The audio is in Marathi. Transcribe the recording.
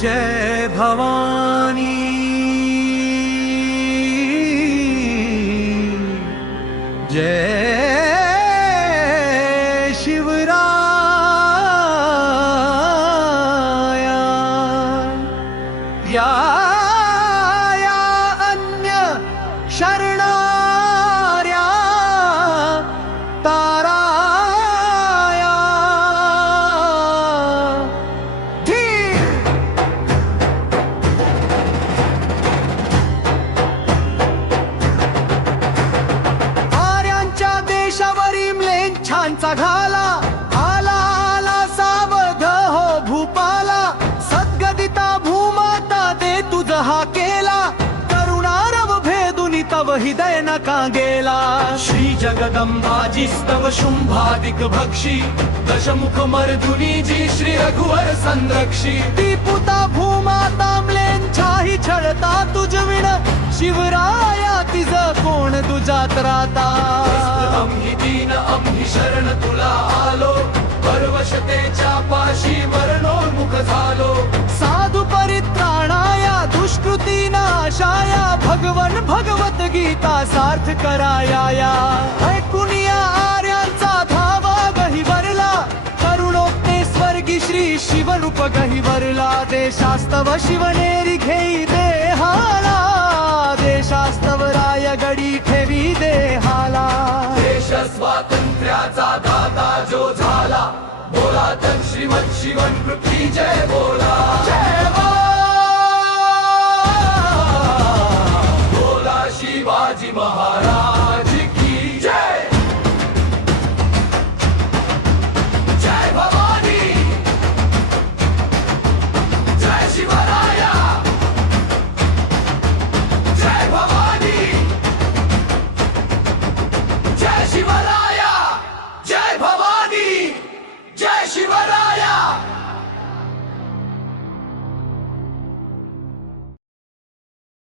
जय भवानी जय शिवराया या अन्य शरणार्या ताराया छानचा घाला आला आला सावध हो भूपाला सद्गदिता भूमाता दे तुझ हा केला करुणारव भेदुनी तव हृदय नका गेला श्री जगदंबाजीस्तव शुंभादिक भक्षी दशमुख मर्दुनी जी श्री रघुवर संरक्षी ती पुता भूमाता म्लेंछाही छळता तुझविण शिवराया तिज कोण तुझ्यात राहता आम्ही दीन आम्ही शरण तुला आलो परवशतेच्या पाशी मरणोन्मुख झालो साधु परित्राणाया दुष्कृती नाशाया भगवन भगवत गीता सार्थ कराया ऐकुनिया आर्यांचा धावा गहिवरला करुणोक्ते स्वर्गी श्री शिवरूप गहिवरला देशास्तव शिवनेरी घेई देहाला देशास्तव रायगडी ठेवी देहाला देश स्वातंत्र्याचा दाता जो झाला बोला तर श्रीमत शिवन पृथ्वी जय बोला जय बोला शिवाजी महाराज